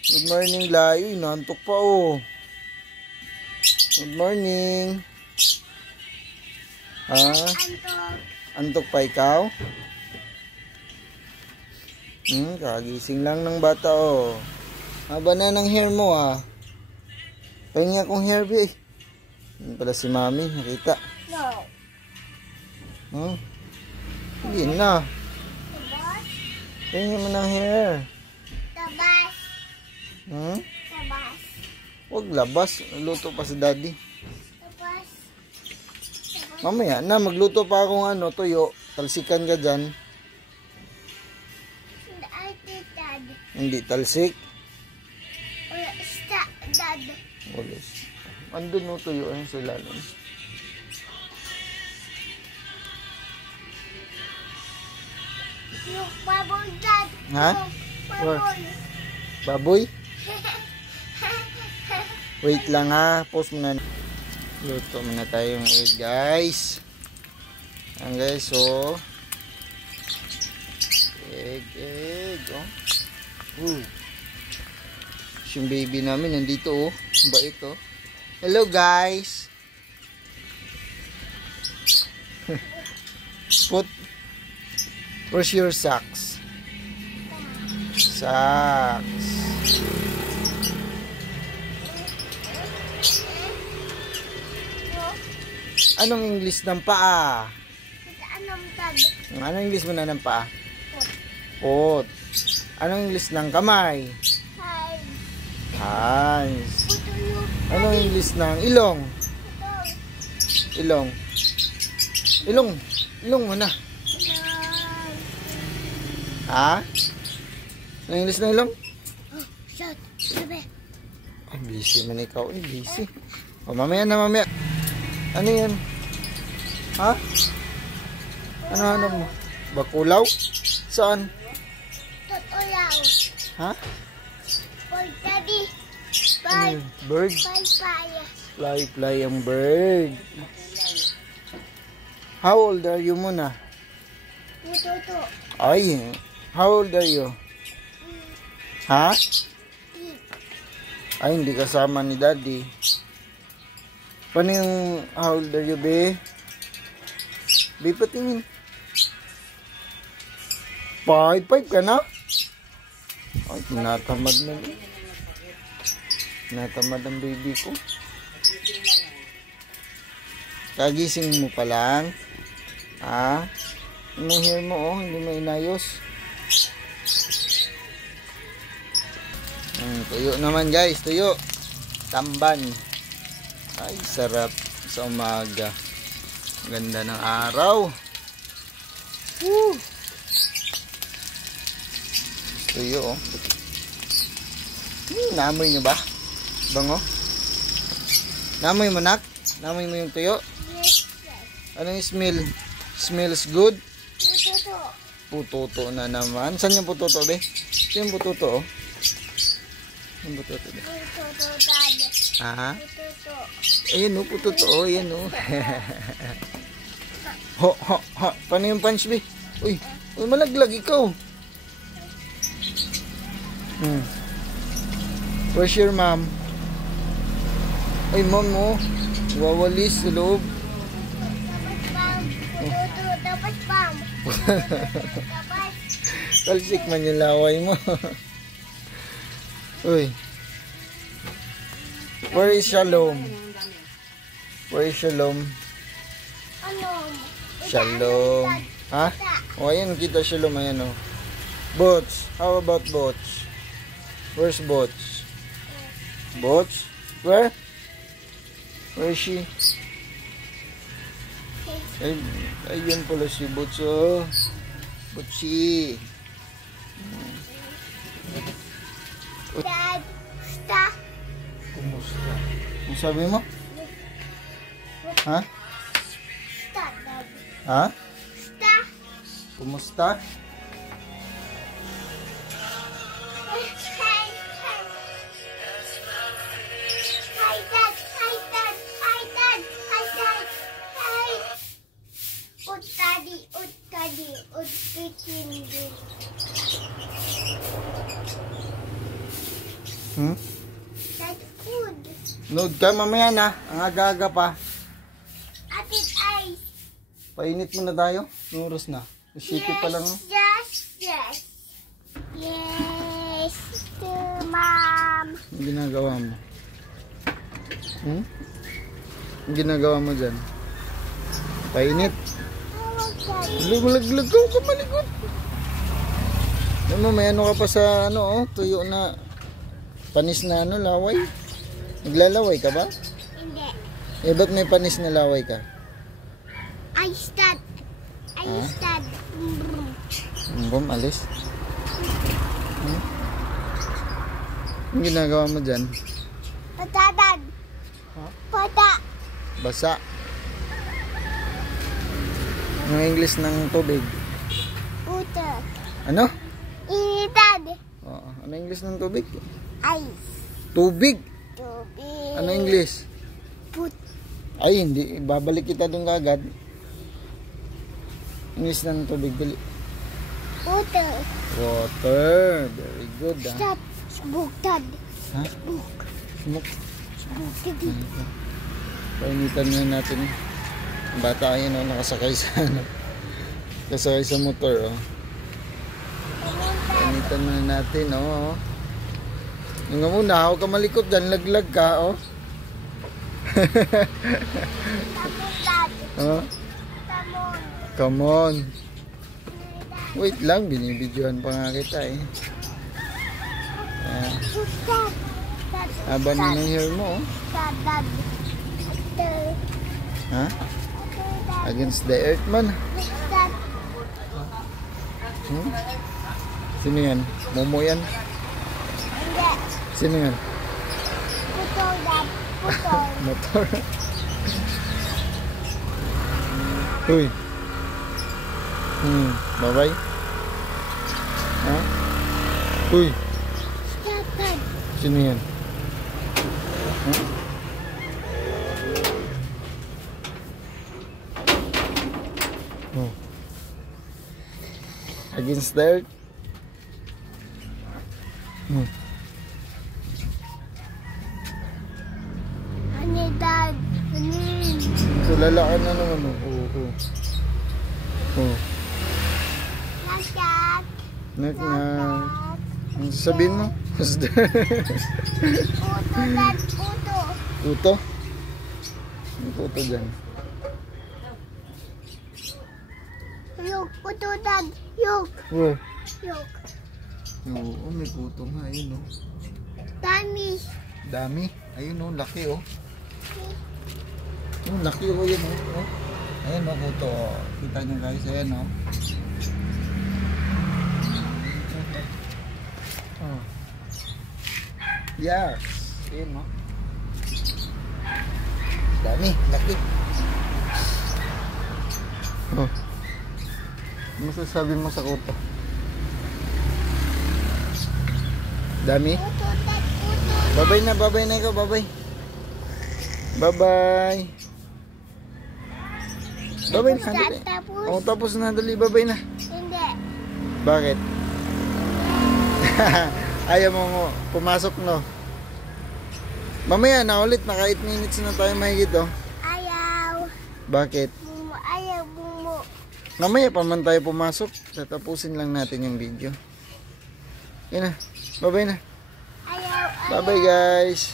Good morning, Layo. Inantok pa, oh. Good morning. Ha? Antok pa ikaw? Kagising lang ng bata, oh. Haba na ng hair mo, ah. Pahinga kong hair, be. Yan pala si Mami, nakita. No. Hindi na. Pahinga mo ng hair. Tabas. Tabas. Huwag labas. Luto pa si Daddy. Tabas. Mamaya na, magluto pa akong tuyo. Talsikan ka dyan. Hindi talsik. Wala sa dad. Walis. Andun no tuyo sa ilalim. Yung baboy dad. Ha? Baboy. Baboy? Wait lang ha. Pause muna. Luto muna tayong egg, guys. Ayan guys, so. Egg, oh. Yung baby namin nandito, oh. Bait, oh. Hello, guys. Where's your socks? Socks. Anong English ng paa? Anong English mo na ng paa? Pot. Anong English ng kamay? Hands. Anong English ng ilong? Ilong. Ilong mo na. Ha? Anong English ng ilong? Ay, busy man ikaw. Ay, busy. O, mamaya na, mamaya. Ano yan? Ha? Ano mo? Bakulaw? Saan? Tutulaw. Ha? Bird, Daddy. Bird? Fly ang bird. How old are you muna? Mututo. Ay, how old are you? Ha? Ay, hindi kasama ni Daddy. Paano yung how old are you, be? Be, patingin. 5 ka na? Ay, tinatamad na. Tinatamad ang baby ko. Kagising mo pa lang. Ha? Yung hair mo, oh, hindi mo inayos. Tuyo naman, guys. Tuyo. Tamban. Ay, sarap sa umaga. Ganda ng araw. Woo! Tuyo, oh. Naamoy nyo ba? Bango? Naamoy mo, nak? Naamoy mo yung tuyo? Yes. Anong smell? Smells good? Mututo. Pututo na naman. Saan yung pututo, be? Ito yung pututo, oh. Yung pututo, be. Mututo, Daddy. Ha? Mututo. Ayan, oh. Pututo, oh. Ayan, oh. Ho. Paano yung punch, be? Uy, malaglag ikaw. Where's your mom? Ay, mom mo. Wawalis sa loob. Dapat pam. Mututo. Dapat pam. Dapat. Talsik man yung laway mo. Uy. Where is Shalom? Where is Shalom? Ano? Shalom. Ha? O, ayan. Kita Shalom. Ayan, o. Bots. How about Bots? Where's Bots? Bots? Where? Where is she? Ay, ayun pala si Bots, oh. Botsi. Dad, sta. Kumusta? Ang sabi mo? Ha? Sta, Dad. Ha? Sta. Kumusta? Hi, Dad. Hi, Dad. Hi, Dad. Hi, Dad. Hi. Daddy. Hmm? That's food. Nood ka mamaya na. Ang aga-aga pa. Atit ice. Painit muna tayo. Nuros na. City pa lang. Oh. Yes. Yes, to mom. Ang ginagawa mo? Hmm? Ang ginagawa mo dyan? Painit. Lumulaglag ka. Huwag ka malikot. Alam mo, may ano ka pa sa ano, oh, tuyo na panis na ano, laway. Naglalaway ka ba? Hindi. Eh, ba't may panis na laway ka? I start. Bum, alis. Hmm? Ang ginagawa mo dyan? Patatan. Ha? Pata. Basa. Ang English ng tubig. Puto. Ano? Initan. Oo. Ano English ng tubig? Ice. Tubig. Tubig. Ano English? Put. Ay, hindi. Babalik kita doon kagad. English ng tubig. Dali. Puto. Water. Very good. Ah. Stop. Smoktad. Ha? Smoke. Smoke. Smoke. Painitan na natin. Ang bata yun, oh, nakasakay sa ano. Kasakay sa motor, oh. Painitan na natin, oh. Yung nga muna, huwag ka malikot dyan. Laglag ka, oh. Tamon. Oh. Tamon. Come on. Wait lang, binibidyohan pa nga kita, eh. Stop. Haba na ng hair mo, oh. Stop. Ha? Against the earth man. Stop. Hmm? Sino yan? Momo yan? Hindi. Sino yan? Putol na. Putol. Motor. Uy. Bye-bye. Ha? Uy. Stop. Sino yan? Ha? Oh. Against the earth. Ani dad. Ani. So lalakan na naman. Oo. Oh. Nakak. Nak na. Ang sasabihin mo? Puto dad. Puto. Puto? Ang puto dyan. Yuk. Puto dad. Yuk. Oh. Yuk. Oo, may puto nga. Ayun, oh. Dami. Dami. Ayun, oh. Laki, oh. Oh, laki, oh. Yun, oh. Ayun, oh. Puto, oh. Kita nyo guys. Ayan, oh. Oh. Yes. Ayun, oh. Dami. Laki. Oh. Ano masasabi mo sa kuto? Dami? Puto dad. Puto. Babay na ikaw, babay. Bye-bye. Babay na, dali. Tapos. Oh, tapos na, dali, babay na. Hindi. Bakit? Ayaw mo pumasok, no? Mamaya na ulit, naka 8 minutes na tayo mahigit, oh. Ayaw. Bakit? Bumo. Ayaw. Bumo. Mamaya pa man tayo pumasok. Tatapusin lang natin yung video. Yan na. Babay na. Ayaw. Bye-bye, guys.